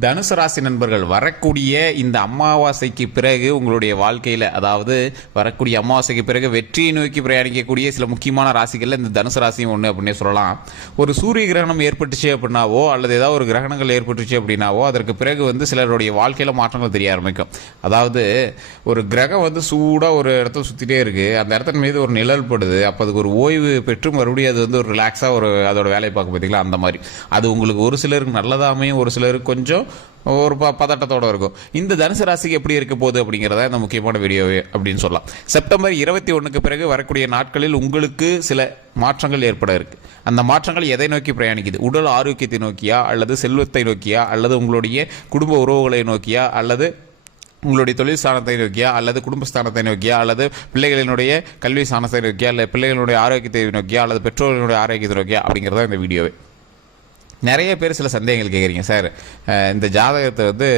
தனுசு ராசி நண்பர்கள் வரக்கூடிய இந்த அமாவாசைக்கு பிறகு உங்களுடைய வாழ்க்கையில் அதாவது வரக்கூடிய அமாவாசைக்கு பிறகு வெற்றியை நோக்கி பிரயாணிக்கக்கூடிய சில முக்கியமான ராசிகளில் இந்த தனுசு ராசியும் ஒன்று அப்படின்னே சொல்லலாம். ஒரு சூரிய கிரகணம் ஏற்பட்டுச்சு அப்படின்னாவோ அல்லது ஏதாவது ஒரு கிரகணங்கள் ஏற்பட்டுச்சு அப்படின்னாவோ அதற்கு பிறகு வந்து சிலருடைய வாழ்க்கையில் மாற்றங்கள் தெரிய ஆரம்பிக்கும். அதாவது ஒரு கிரகம் வந்து சூடாக ஒரு இடத்த சுற்றிட்டே இருக்குது அந்த இடத்தின் மீது ஒரு நிழல் படுது. அப்போ அதுக்கு ஒரு ஓய்வு பெற்று மறுபடியும் அது வந்து ஒரு ரிலாக்ஸாக ஒரு அதோட வேலையை பார்க்க பார்த்தீங்களா அந்த மாதிரி. அது உங்களுக்கு ஒரு சிலருக்கு நல்லதாமையும் ஒரு சிலருக்கு கொஞ்சம் ஒரு ப பதட்டத்தோட இருக்கும். இந்த தனுசு ராசிக்கு எப்படி இருக்க போகுது அப்படிங்கிறத இந்த முக்கியமான வீடியோவே அப்படின்னு சொல்லலாம். செப்டம்பர் இருபத்தி ஒன்றுக்கு பிறகு வரக்கூடிய நாட்களில் உங்களுக்கு சில மாற்றங்கள் ஏற்பட இருக்கு. அந்த மாற்றங்கள் எதை நோக்கி பிரயாணிக்குது? உடல் ஆரோக்கியத்தை நோக்கியா? அல்லது செல்வத்தை நோக்கியா? அல்லது உங்களுடைய குடும்ப உறவுகளை நோக்கியா? அல்லது உங்களுடைய தொழில் ஸ்தானத்தை நோக்கியா? அல்லது குடும்பஸ்தானத்தை நோக்கியா? அல்லது பிள்ளைகளினுடைய கல்வி ஸ்தானத்தை நோக்கியா? இல்லை பிள்ளைகளுடைய ஆரோக்கியத்தை நோக்கியா? அல்லது பெற்றோர்களுடைய ஆரோக்கியத்தை நோக்கியா? அப்படிங்கிறத இந்த வீடியோவே. நிறைய பேர் சில சந்தேகங்கள் கேட்குறீங்க சார். இந்த ஜாதகத்தை வந்து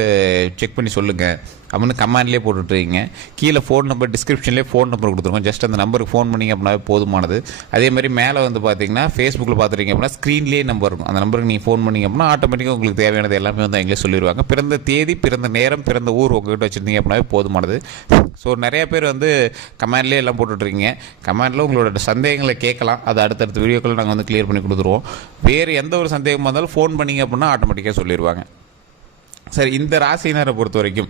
செக் பண்ணி சொல்லுங்கள் அப்படின்னு கமெண்ட்லேயே போட்டுட்ருக்கீங்க கீழே ஃபோன் நம்பர் டிஸ்கிரிப்ஷன்லேயே ஃபோன் நம்பர் கொடுத்துருக்கோம் ஜஸ்ட் அந்த நம்பருக்கு ஃபோன் பண்ணிங்க அப்படின்னா போதுமானது. அதே மாதிரி மேலே வந்து பார்த்தீங்கன்னா ஃபேஸ்புக்கில் பார்த்துருக்கீங்க அப்படின்னா ஸ்க்ரீன்லேயே நம்பர் இருக்கும். அந்த நம்பருக்கு நீங்கள் ஃபோன் பண்ணிங்க அப்படின்னா ஆட்டோமேட்டிக்காக உங்களுக்கு தேவையானது எல்லாமே வந்து அவங்களே சொல்லிடுவாங்க பிறந்த தேதி பிறந்த நேரம் பிறந்த ஊர் உங்ககிட்ட வச்சுருந்தீங்க அப்படின்னாவே போதுமானது. ஸோ நிறைய பேர் வந்து கமெண்ட்லேயே எல்லாம் போட்டுட்ருக்கீங்க கமெண்டில் உங்களோட சந்தேகங்களை கேட்கலாம். அது அடுத்தடுத்த வீடியோக்களை நாங்கள் வந்து கிளியர் பண்ணி கொடுத்துருவோம். வேறு எந்த ஒரு சந்தேகமாக இருந்தாலும் ஃபோன் பண்ணிங்க அப்படின்னா ஆட்டோமேட்டிக்காக சொல்லிடுவாங்க சரி இந்த ராசினரை பொறுத்த வரைக்கும்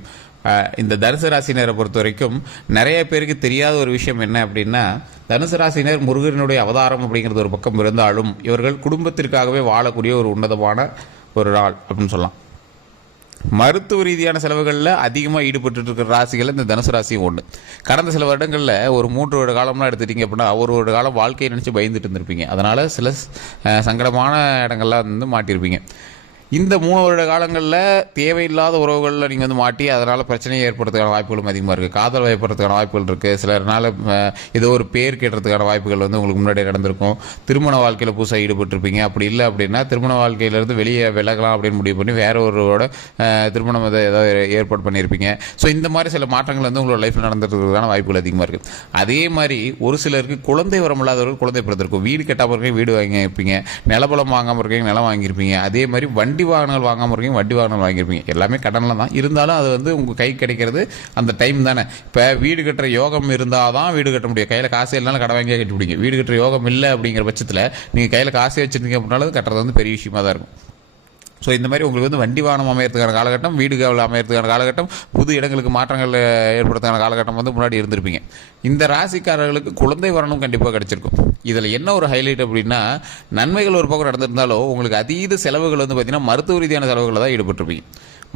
இந்த தனுசு ராசினரை பொறுத்த வரைக்கும் நிறைய பேருக்கு தெரியாத ஒரு விஷயம் என்ன அப்படின்னா தனுசு ராசினர் முருகனுடைய அவதாரம் அப்படிங்கிறது ஒரு பக்கம் இருந்தாலும் இவர்கள் குடும்பத்திற்காகவே வாழக்கூடிய ஒரு உன்னதமான ஒரு நாள் அப்படின்னு சொல்லலாம். மருத்துவ ரீதியான செலவுகளில் அதிகமாக ஈடுபட்டு இருக்கிற ராசிகள் இந்த தனுசு ராசியும் ஒன்று கடந்த சில வருடங்களில் ஒரு மூன்று வருட காலம்லாம் எடுத்துட்டீங்க அப்படின்னா ஒரு ஒரு காலம் வாழ்க்கையை நினச்சி பயந்துட்டு இருந்திருப்பீங்க. அதனால் சில சங்கடமான இடங்கள்லாம் வந்து மாட்டியிருப்பீங்க. இந்த மூணு வருட காலங்களில் தேவையில்லாத உறவுகளில் நீங்கள் வந்து மாட்டி அதனால் பிரச்சனையை ஏற்படுறதுக்கான வாய்ப்புகளும் அதிகமாக இருக்குது காதல் வயப்படுறதுக்கான வாய்ப்புகள் இருக்குது சிலர்னால ஏதோ ஒரு பேர் கேட்டுறதுக்கான வாய்ப்புகள் வந்து உங்களுக்கு முன்னாடியே நடந்திருக்கும். திருமண வாழ்க்கையில் புதுசாக ஈடுபட்டிருப்பீங்க. அப்படி இல்லை அப்படின்னா திருமண வாழ்க்கையிலேருந்து வெளியே விலகலாம் அப்படின்னு முடிவு பண்ணி வேற ஒருவரோட திருமணம் எதை ஏதாவது ஏற்பாடு பண்ணியிருப்பீங்க. ஸோ இந்த மாதிரி சில மாற்றங்கள் வந்து உங்களோட லைஃப்பில் நடந்துருக்கிறதுக்கான வாய்ப்புகள் அதிகமாக இருக்குது அதே மாதிரி ஒரு சிலருக்கு குழந்தை வரம் இல்லாதவர்கள் குழந்தை பிறந்திருக்கும். வீடு கட்டாமல் இருக்கீங்க வீடு வாங்கியிருப்பீங்க. நிலபலம் வாங்காமல் இருக்கீங்க நிலம் வாங்கியிருப்பீங்க. அதே மாதிரி வண்டி வாகனங்கள் வாங்காமல் இருக்கீங்க வண்டி வாகனம் வாங்கியிருப்பீங்க. எல்லாமே கடனில் தான். இருந்தாலும் அது வந்து உங்கள் கை கிடைக்கிறது அந்த டைம் தானே. இப்போ வீடு கட்டுற யோகம் இருந்தால் தான் வீடு கட்ட முடியும். கையில் காசு இல்லைனாலும் கடை வாங்கியே கட்டிபுடுங்க வீடு கட்டுற யோகம் இல்லை அப்படிங்கிற பட்சத்தில் நீங்கள் கையில் காசே வச்சுருந்தீங்க அப்படின்னாலும் அது கட்டுறது வந்து பெரிய விஷயமா தான் இருக்கும். ஸோ இந்த மாதிரி உங்களுக்கு வந்து வண்டி வாகனம் அமையறதுக்கான காலகட்டம் வீடுகள் அமையறதுக்கான காலகட்டம் புது இடங்களுக்கு மாற்றங்கள் ஏற்படுறதுக்கான காலகட்டம் வந்து முன்னாடி இருந்திருப்பீங்க. இந்த ராசிக்காரர்களுக்கு குழந்தை வரணும் கண்டிப்பாக கிடைச்சிருக்கும். இதில் என்ன ஒரு ஹைலைட் அப்படின்னா நன்மைகள் ஒரு பக்கம் நடந்திருந்தாலும் உங்களுக்கு அதீத செலவுகள் வந்து பார்த்தீங்கன்னா மருத்துவ ரீதியான செலவுகளில் தான் ஈடுபட்டிருப்பீங்க.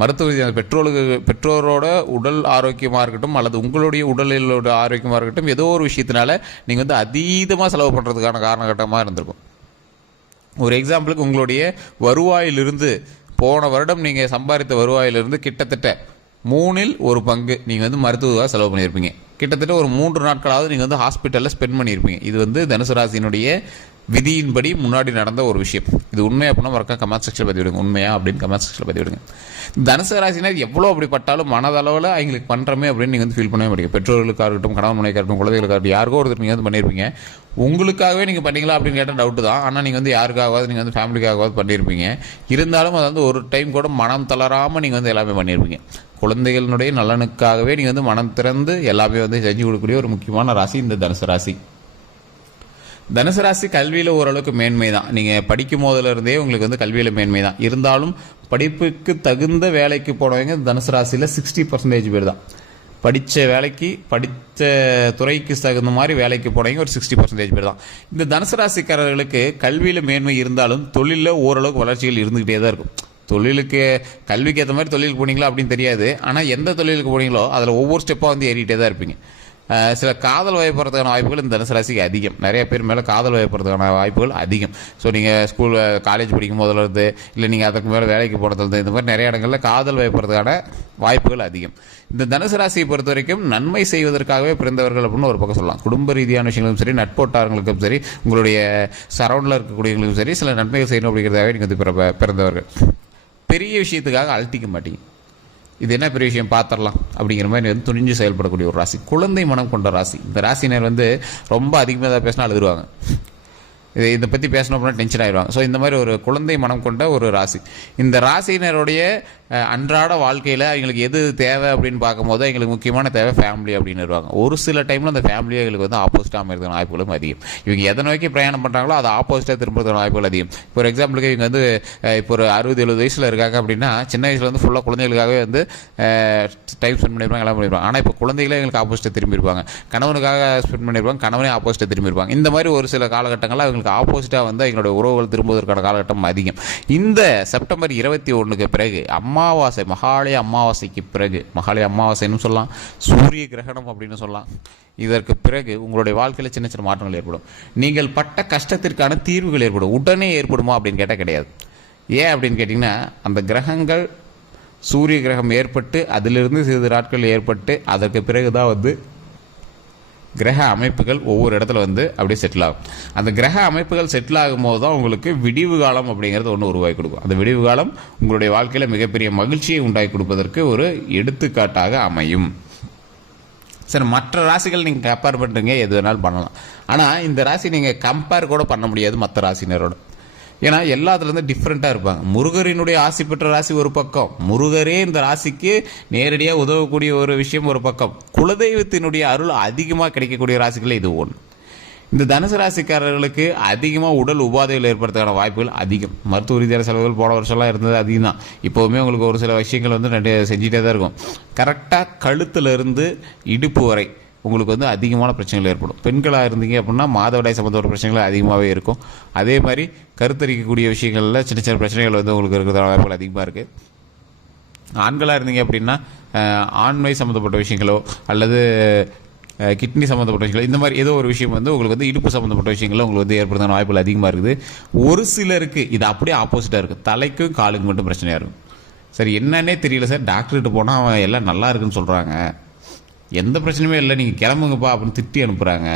மருத்துவ ரீதியான பெற்றோருக்கு பெற்றோரோட உடல் ஆரோக்கியமாக இருக்கட்டும் அல்லது உங்களுடைய உடலிலோட ஆரோக்கியமாக இருக்கட்டும் ஏதோ ஒரு விஷயத்தினால நீங்கள் வந்து அதீதமாக செலவு பண்ணுறதுக்கான காரணகட்டமாக இருந்திருக்கும். ஒரு எக்ஸாம்பிளுக்கு உங்களுடைய வருவாயிலிருந்து போன வருடம் நீங்கள் சம்பாதித்த வருவாயிலிருந்து கிட்டத்தட்ட மூணில் ஒரு பங்கு நீங்கள் வந்து மருத்துவதாக செலவு பண்ணியிருப்பீங்க. கிட்டத்தட்ட ஒரு மூன்று நாட்களாவது நீங்கள் வந்து ஹாஸ்பிட்டலில் ஸ்பெண்ட் பண்ணியிருப்பீங்க. இது வந்து தனுசு ராசியினுடைய விதியின்படி முன்னாடி நடந்த ஒரு விஷயம். இது உண்மையாக அப்படின்னா மறக்க கமெண்ட் செக்ஷன் பதிவிடுங்க. உண்மையா அப்படின்னு கமெண்ட் செக்ஷன் பதிவிடுங்க. தனுசு ராசினர் எவ்வளோ அப்படிப்பட்டாலும் மனதளவில் அவங்களுக்கு பண்ணுறமே அப்படின்னு நீங்கள் வந்து ஃபீல் பண்ணவே முடியும். பெற்றோர்களுக்காக இருக்கட்டும் கணவன் மனைவிக்காக இருக்கட்டும் குழந்தைகளுக்காக இருக்கட்டும் யாருக்கோ ஒருத்தர் நீங்கள் வந்து பண்ணியிருப்பீங்க உங்களுக்காகவே நீங்கள் பண்ணீங்களா அப்படின்னு கேட்டால் டவுட்டு தான். ஆனால் நீங்கள் வந்து யாருக்காகவாது நீங்கள் வந்து ஃபேமிலிக்காகவாது பண்ணியிருப்பீங்க இருந்தாலும் அது வந்து ஒரு டைம் கூட மனம் தளராமல் நீங்கள் வந்து எல்லாமே பண்ணியிருப்பீங்க குழந்தைகளினுடைய நலனுக்காகவே நீங்கள் வந்து மனம் திறந்து எல்லாமே வந்து செஞ்சு கொடுக்கக்கூடிய ஒரு முக்கியமான ராசி இந்த தனுசு ராசி. தனுசு ராசி கல்வியில் ஓரளவுக்கு மேன்மை தான் நீங்கள் படிக்கும் போதுல இருந்தே உங்களுக்கு வந்து கல்வியில் மேன்மை தான் இருந்தாலும் படிப்புக்கு தகுந்த வேலைக்கு போனவங்க தனுசு ராசியில் சிக்ஸ்டி பர்சன்டேஜ் பேர் தான் படித்த வேலைக்கு படித்த துறைக்கு தகுந்த மாதிரி வேலைக்கு போனவங்க ஒரு சிக்ஸ்டி பர்சன்டேஜ் பேர் தான் இந்த தனுசு ராசிக்காரர்களுக்கு கல்வியில் மேன்மை இருந்தாலும் தொழிலில் ஓரளவுக்கு வளர்ச்சிகள் இருந்துக்கிட்டே தான் இருக்கும். தொழிலுக்கு கல்விக்கு ஏற்ற மாதிரி தொழிலுக்கு போனீங்களா அப்படின்னு தெரியாது. ஆனால் எந்த தொழிலுக்கு போனீங்களோ அதில் ஒவ்வொரு ஸ்டெப்பாக வந்து ஏறிக்கிட்டே தான் இருப்பீங்க. சில காதல் வயப்படுறதுக்கான வாய்ப்புகள் இந்த தனுசு ராசிக்கு அதிகம். நிறைய பேர் மேலே காதல் வயப்படுறதுக்கான வாய்ப்புகள் அதிகம். ஸோ நீங்கள் ஸ்கூல் காலேஜ் படிக்கும் போதுலேருந்து இல்லை நீங்கள் அதுக்கு மேலே வேலைக்கு போனதுலேருந்து இந்த மாதிரி நிறைய இடங்களில் காதல் வயப்படுறதுக்கான வாய்ப்புகள் அதிகம். இந்த தனுசு ராசியை பொறுத்த வரைக்கும் நன்மை செய்வதற்காகவே பிறந்தவர்கள் அப்படின்னு ஒரு பக்கம் சொல்லலாம். குடும்ப ரீதியான விஷயங்களும் சரி நட்போட்டாரங்களுக்கும் சரி உங்களுடைய சரௌண்டில் இருக்கக்கூடியவங்களுக்கும் சரி சில நன்மைகள் செய்யணும் அப்படிங்கிறதாகவே நீங்கள் வந்து பிறந்தவர்கள். பெரிய விஷயத்துக்காக அழட்டிக்க மாட்டீங்க. இது என்ன பெரிய விஷயம்? பார்த்துடலாம். அப்படிங்கிற மாதிரி வந்து துணிஞ்சு செயல்படக்கூடிய ஒரு ராசி. குழந்தை மனம் கொண்ட ராசி. இந்த ராசினர் வந்து ரொம்ப அதிகமாக ஏதாவது பேசினா அழுதுருவாங்க. இதை இதை பற்றி பேசணும் அப்படின்னா டென்ஷன் ஆயிடுவாங்க. ஸோ இந்த மாதிரி ஒரு குழந்தை மனம் கொண்ட ஒரு ராசி. இந்த ராசியினருடைய அன்றாட வாழ்க்கையில் அவங்களுக்கு எது தேவை அப்படின்னு பார்க்கும்போது எங்களுக்கு முக்கியமான தேவை ஃபேமிலி அப்படின்னு வருவாங்க. ஒரு சில டைமில் அந்த ஃபேமிலியை எங்களுக்கு வந்து ஆப்போசிட்டாக அமைறதுக்கான வாய்ப்புகளும் அதிகம். இவங்க எதை நோக்கி பிரயாணம் பண்ணுறாங்களோ அது ஆப்போசிட்டாக திரும்புறதுக்கான வாய்ப்புகள் அதிகம். ஃபார் எக்ஸாம்பிளுக்கு இவங்க வந்து இப்போ ஒரு அறுபது எழுபது வயசில் இருக்காங்க அப்படின்னா சின்ன வயசில் வந்து ஃபுல்லாக குழந்தைகளுக்காகவே வந்து டைம் ஸ்பெண்ட் பண்ணியிருப்பாங்க எல்லாம் பண்ணியிருப்பாங்க ஆனால் இப்போ குழந்தைகளே எங்களுக்கு ஆப்போசிட்டாக திரும்பியிருப்பாங்க கணவனுக்காக ஸ்பெண்ட் பண்ணியிருப்பாங்க கணவனே ஆப்போசிட்டாக திரும்பியிருப்பாங்க இந்த மாதிரி ஒரு சில காலகட்டங்களில் அவர்களுக்கு ஆப்போசிட்டாக வந்து எங்களுடைய உறவுகள் திரும்புவதற்கான காலகட்டம் அதிகம். இந்த செப்டம்பர் இருபத்தி ஒன்றுக்கு பிறகு அமாவாசை மகாலய அமாவாசைக்கு பிறகு மகாலய அமாவாசைன்னு சொல்லலாம் சூரிய கிரகணம் அப்படின்னு சொல்லலாம். இதற்கு பிறகு உங்களுடைய வாழ்க்கையில் சின்ன சின்ன மாற்றங்கள் ஏற்படும். நீங்கள் பட்ட கஷ்டத்திற்கான தீர்வுகள் ஏற்படும். உடனே ஏற்படுமா அப்படின்னு கேட்டால் கிடையாது. ஏன் அப்படின்னு கேட்டிங்கன்னா அந்த கிரகங்கள் சூரிய கிரகம் ஏற்பட்டு அதிலிருந்து சிறிது நாட்கள் ஏற்பட்டு அதற்கு பிறகு தான் வந்து கிரக அமைப்புகள் ஒவ்வொரு இடத்துல வந்து அப்படியே செட்டில் ஆகும். அந்த கிரக அமைப்புகள் செட்டில் ஆகும்போது தான் உங்களுக்கு விடிவு காலம் அப்படிங்கிறது ஒன்று உருவாக்கி கொடுக்கும். அந்த விடிவு காலம் உங்களுடைய வாழ்க்கையில் மிகப்பெரிய மகிழ்ச்சியை உண்டாக்கி கொடுப்பதற்கு ஒரு எடுத்துக்காட்டாக அமையும். சரி மற்ற ராசிகள் நீங்கள் கம்பேர் பண்ணுறீங்க எது வேணாலும் பண்ணலாம். ஆனால் இந்த ராசி நீங்கள் கம்பேர் கூட பண்ண முடியாது மற்ற ராசினரோட ஏன்னா எல்லாத்துலேருந்து டிஃப்ரெண்ட்டாக இருப்பாங்க. முருகரினுடைய ஆசி பெற்ற ராசி ஒரு பக்கம். முருகரே இந்த ராசிக்கு நேரடியாக உதவக்கூடிய ஒரு விஷயம் ஒரு பக்கம். குலதெய்வத்தினுடைய அருள் அதிகமாக கிடைக்கக்கூடிய ராசிகள் இது ஒன்று இந்த தனுசு ராசிக்காரர்களுக்கு அதிகமாக உடல் உபாதைகள் ஏற்படுறதுக்கான வாய்ப்புகள் அதிகம். மருத்துவ ரீதியான செலவுகள் போன வருஷம்லாம் இருந்தது அதிகம் தான் இப்போவுமே உங்களுக்கு ஒரு சில விஷயங்கள் வந்து நிறைய செஞ்சுட்டே தான் இருக்கும். கரெக்டாக கழுத்துலேருந்து இடுப்பு வரை உங்களுக்கு வந்து அதிகமான பிரச்சனைகள் ஏற்படும். பெண்களாக இருந்தீங்க அப்படின்னா மாதவிடாய் சம்மந்தப்பட்ட பிரச்சனைகள் அதிகமாகவே இருக்கும். அதே மாதிரி கருத்தரிக்கக்கூடிய விஷயங்களில் சின்ன சின்ன பிரச்சனைகள் வந்து உங்களுக்கு இருக்கிறதான வாய்ப்புகள் அதிகமாக இருக்குது ஆண்களாக இருந்தீங்க அப்படின்னா ஆண்மை சம்மந்தப்பட்ட விஷயங்களோ அல்லது கிட்னி சம்மந்தப்பட்ட விஷயங்களோ இந்த மாதிரி ஏதோ ஒரு விஷயம் வந்து உங்களுக்கு வந்து இடுப்பு சம்மந்தப்பட்ட விஷயங்களோ உங்களுக்கு வந்து ஏற்படுத்தான வாய்ப்புகள் அதிகமாக இருக்குது. ஒரு சிலருக்கு இது அப்படியே ஆப்போசிட்டாக இருக்குது தலைக்கும் காலுக்கும் மட்டும் பிரச்சனையாக இருக்கும். சரி என்னன்னே தெரியல சார். டாக்டர்கிட்ட போனால் அவன் எல்லாம் நல்லா இருக்குன்னு சொல்கிறாங்க எந்த பிரச்சனையுமே இல்லை நீங்கள் கிளம்புங்கப்பா அப்படின்னு திட்டி அனுப்புகிறாங்க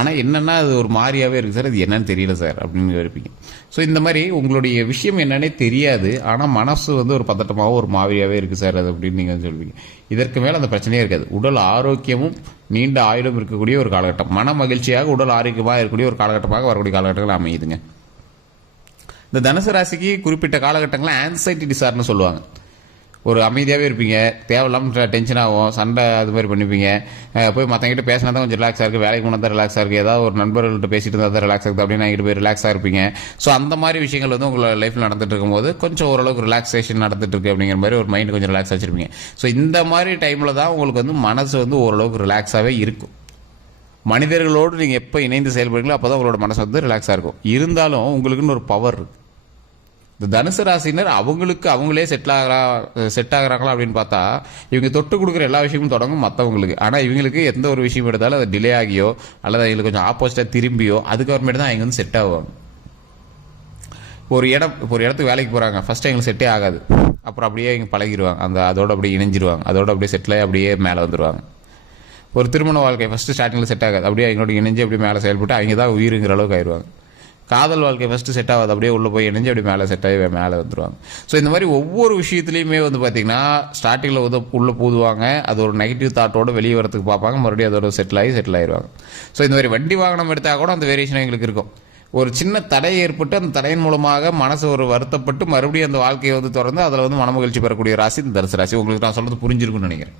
ஆனால் என்னென்னா அது ஒரு மாதிரியாகவே இருக்குது சார். அது என்னன்னு தெரியல சார் அப்படின்னு இருப்பீங்க ஸோ இந்த மாதிரி உங்களுடைய விஷயம் என்னன்னே தெரியாது. ஆனால் மனசு வந்து ஒரு பதட்டமாகவும் ஒரு மாதிரியாகவே இருக்குது சார் அது அப்படின்னு நீங்கள் வந்து சொல்வீங்க. இதற்கு மேலே அந்த பிரச்சனையே இருக்காது. உடல் ஆரோக்கியமும் நீண்ட ஆயுளும் இருக்கக்கூடிய ஒரு காலகட்டம். மன மகிழ்ச்சியாக உடல் ஆரோக்கியமாக இருக்கக்கூடிய ஒரு காலகட்டமாக வரக்கூடிய காலகட்டங்கள் அமையுதுங்க. இந்த தனுசு ராசிக்கு குறிப்பிட்ட காலகட்டங்களில் ஆன்சைட்டி டிசார்னு சொல்லுவாங்க. ஒரு அமைதியாகவே இருப்பீங்க. தேவையில்லாமல் டென்ஷன் ஆகும். சண்டை அது மாதிரி பண்ணிப்பீங்க. போய் மற்றவங்கிட்ட பேசினா தான் கொஞ்சம் ரிலாக்ஸாக இருக்குது வேலைக்கு போனால் தான் ரிலாக்ஸாக இருக்குது ஏதாவது ஒரு நண்பர்கள்ட்ட பேசிட்டு இருந்தால் தான் ரிலாக்ஸ் ஆகுது அப்படின்னு நான் போய் ரிலாக்ஸாக இருப்பீங்க. ஸோ அந்த மாதிரி விஷயங்கள் வந்து உங்களோட லைஃப்பில் நடந்துட்டு இருக்கும்போது கொஞ்சம் ஓரளவுக்கு ரிலாக்ஸேஷன் நடந்துட்டு இருக்கு அப்படிங்கிற மாதிரி ஒரு மைண்ட் கொஞ்சம் ரிலாக்ஸ் வச்சிருப்பீங்க. ஸோ இந்த மாதிரி டைமில் தான் உங்களுக்கு வந்து மனசு வந்து ஓரளவுக்கு ரிலாக்ஸாகவே இருக்கும். மனிதர்களோடு நீங்கள் எப்போ இணைந்து செயல்படுறீங்களோ அப்போ தான் உங்களோட மனசு வந்து ரிலாக்ஸாக இருக்கும். இருந்தாலும் உங்களுக்குன்னு ஒரு பவர் இருக்குது இந்த தனுசு ராசினர் அவங்களுக்கு அவங்களே செட்டில் ஆகிறா செட் ஆகுறாங்களா அப்படின்னு பார்த்தா இவங்க தொட்டு கொடுக்குற எல்லா விஷயமும் தொடங்கும் மற்றவங்களுக்கு ஆனால் இவங்களுக்கு எந்த ஒரு விஷயம் எடுத்தாலும் அது டிலே ஆகியோ அல்லது அவங்களுக்கு கொஞ்சம் ஆப்போசிட்டாக திரும்பியோ அதுக்கப்புறமேட்டு தான் இங்கே வந்து செட் ஆகும். ஒரு இடம் இப்போ ஒரு இடத்துக்கு வேலைக்கு போகிறாங்க ஃபஸ்ட்டு எங்களுக்கு செட்டே ஆகாது. அப்புறம் அப்படியே இங்கே பழகிடுவாங்க. அந்த அதோட அப்படியே இணைஞ்சிருவாங்க. அதோட அப்படியே செட்டில் அப்படியே மேலே வந்துடுவாங்க ஒரு திருமண வாழ்க்கை ஃபஸ்ட்டு ஸ்டார்டிங்கில் செட் ஆகாது. அப்படியே அவங்களோட இணைஞ்சு அப்படியே மேலே செயல்பட்டு அவங்க தான் உயிருங்கிற அளவுக்கு ஆயிடுவாங்க காதல் வாழ்க்கை ஃபஸ்ட்டு செட் ஆகாது. அப்படியே உள்ளே போய் இணைஞ்சு அப்படியே மேலே செட் ஆகி மேலே வந்துடுவாங்க ஸோ இந்த மாதிரி ஒவ்வொரு விஷயத்துலையுமே வந்து பார்த்தீங்கன்னா ஸ்டார்டிங்கில் வந்து உள்ளே பூதுவாங்க. அது ஒரு நெகட்டிவ் தாட்டோடு வெளியே வரதுக்கு பார்ப்பாங்க. மறுபடியும் அதோட செட்டில் ஆகி செட்டில் ஆயிடுவாங்க ஸோ இந்த மாதிரி வண்டி வாகனம் எடுத்தால் கூட அந்த வேரியேஷன் எங்களுக்கு இருக்கும். ஒரு சின்ன தடை ஏற்பட்டு அந்த தடையின் மூலமாக மனசு ஒரு வருத்தப்பட்டு மறுபடியும் அந்த வாழ்க்கையை வந்து திறந்து அதில் வந்து மனமகிழ்ச்சி பெறக்கூடிய ராசி இந்த தனுசு ராசி. உங்களுக்கு நான் சொல்கிறது புரிஞ்சிருக்கும்னு நினைக்கிறேன்.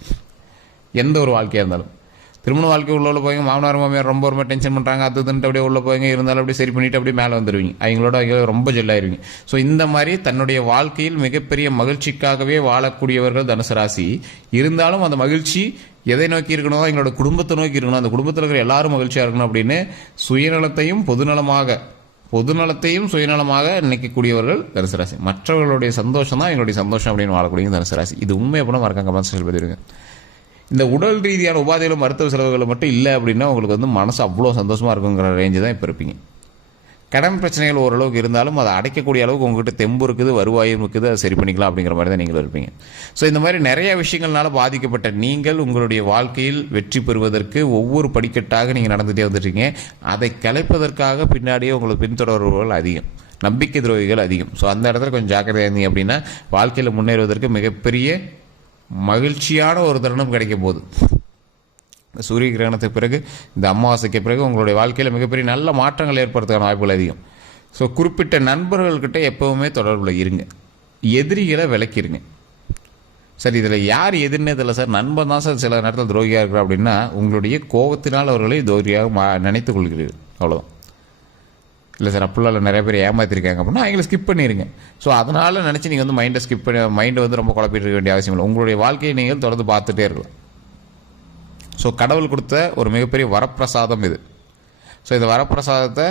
எந்த ஒரு வாழ்க்கையாக இருந்தாலும். திருமண வாழ்க்கை உள்ள உள்ள மாமனார் மாமியார் ரொம்ப ரொம்ப டென்ஷன் பண்ணுறாங்க அது தின்ட்டு அப்படியே உள்ள போய்ங்க இருந்தாலும் அப்படியே சரி பண்ணிட்டு அப்படியே மேலே வந்துடுவீங்க. அவங்களோட அவங்க ரொம்ப ஜெல்லாயிருவீங்க ஸோ இந்த மாதிரி தன்னுடைய வாழ்க்கையில் மிகப்பெரிய மகிழ்ச்சிக்காகவே வாழக்கூடியவர்கள் தனுசு ராசி. இருந்தாலும் அந்த மகிழ்ச்சி எதை நோக்கி இருக்கணும் எங்களோட குடும்பத்தை நோக்கி இருக்கணும். அந்த குடும்பத்தில் இருக்கிற எல்லாரும் மகிழ்ச்சியாக இருக்கணும் அப்படின்னு சுயநலத்தையும் பொதுநலமாக பொதுநலத்தையும் சுயநலமாக நினைக்கக்கூடியவர்கள் தனுசு ராசி. மற்றவர்களுடைய சந்தோஷம் தான் எங்களுடைய சந்தோஷம் அப்படின்னு வாழக்கூடிய தனுசு ராசி. இது உண்மை அப்படின்னா மறக்காம கமெண்ட்ஸ் பதிவிடுங்க. இந்த உடல் ரீதியான உபாதைகளும் மருத்துவ செலவுகள் மட்டும் இல்லை அப்படின்னா உங்களுக்கு வந்து மனசு அவ்வளோ சந்தோஷமாக இருக்குங்கிற ரேஞ்சு தான் இப்போ இருப்பீங்க. கடன் பிரச்சனைகள் ஓரளவுக்கு இருந்தாலும் அதை அடைக்கக்கூடிய அளவுக்கு உங்ககிட்ட தெம்பு இருக்குது வருவாயும் இருக்குது அதை சரி பண்ணிக்கலாம் அப்படிங்கிற மாதிரி தான் நீங்களும் இருப்பீங்க. ஸோ இந்த மாதிரி நிறைய விஷயங்கள்னால பாதிக்கப்பட்ட நீங்கள் உங்களுடைய வாழ்க்கையில் வெற்றி பெறுவதற்கு ஒவ்வொரு படிக்கட்டாக நீங்கள் நடந்துகிட்டே வந்துட்டீங்க. அதை கலைப்பதற்காக பின்னாடியே உங்களுக்கு பின்தொடர்பவர்கள் அதிகம். நம்பிக்கை துரோகிகள் அதிகம். ஸோ அந்த இடத்துல கொஞ்சம் ஜாக்கிரதையாக இருந்தீங்க அப்படின்னா வாழ்க்கையில் முன்னேறுவதற்கு மிகப்பெரிய மகிழ்ச்சியான ஒரு தருணம் கிடைக்க போகுது சூரிய கிரகணத்துக்கு பிறகு இந்த அமாவாசைக்கு பிறகு உங்களுடைய வாழ்க்கையில் மிகப்பெரிய நல்ல மாற்றங்கள் ஏற்படுறதுக்கான வாய்ப்புகள் அதிகம். ஸோ குறிப்பிட்ட நண்பர்கள்கிட்ட எப்பவுமே தொடர்பில் இருங்க. எதிரிகளை விளக்கிருங்க சார் இதில் யார் எதிர்னே தெரியல சார். நண்பன் தான் சார் சில நேரத்தில் துரோகியாக இருக்கிறார் அப்படின்னா உங்களுடைய கோபத்தினால் அவர்களை துரோகியாக மா நினைத்து கொள்கிறீர்கள். அவ்வளோதான் இல்லை சார் அப்படிலாம் இல்லை. நிறைய பேர் ஏமாத்திருக்காங்க அப்படின்னா அவங்களை ஸ்கிப் பண்ணிடுங்க ஸோ அதனால் நினச்சி நீங்கள் வந்து மைண்டை ஸ்கிப் பண்ணி மைண்டை வந்து ரொம்ப குழப்பிட்டு இருக்க வேண்டிய அவசியம் இல்லை. உங்களுடைய வாழ்க்கையை நீங்கள் தொடர்ந்து பார்த்துட்டே இருக்கலாம். ஸோ கடவுள் கொடுத்த ஒரு மிகப்பெரிய வரப்பிரசாதம் இது. ஸோ இந்த வரப்பிரசாதத்தை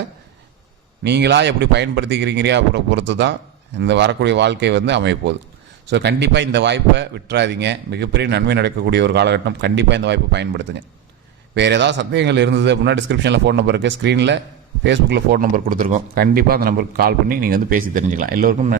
நீங்களாக எப்படி பயன்படுத்திக்கிறீங்க அப்புறம் பொறுத்து தான் இந்த வரக்கூடிய வாழ்க்கை வந்து அமையப்போகுது ஸோ கண்டிப்பாக இந்த வாய்ப்பை விட்டுறாதீங்க. மிகப்பெரிய நன்மை நடக்கக்கூடிய ஒரு காலகட்டம். கண்டிப்பாக இந்த வாய்ப்பை பயன்படுத்துங்க. வேறு ஏதாவது சந்தேகங்கள் இருந்தது அப்படின்னா டிஸ்கிரிப்ஷனில் ஃபோன் நம்பர் இருக்குது ஸ்க்ரீனில் ஃபேஸ்புக்கில் ஃபோன் நம்பர் கொடுத்துருக்கோம். கண்டிப்பாக அந்த நம்பருக்கு கால் பண்ணி நீங்கள் வந்து பேசி தெரிஞ்சுக்கலாம். எல்லோருக்கும்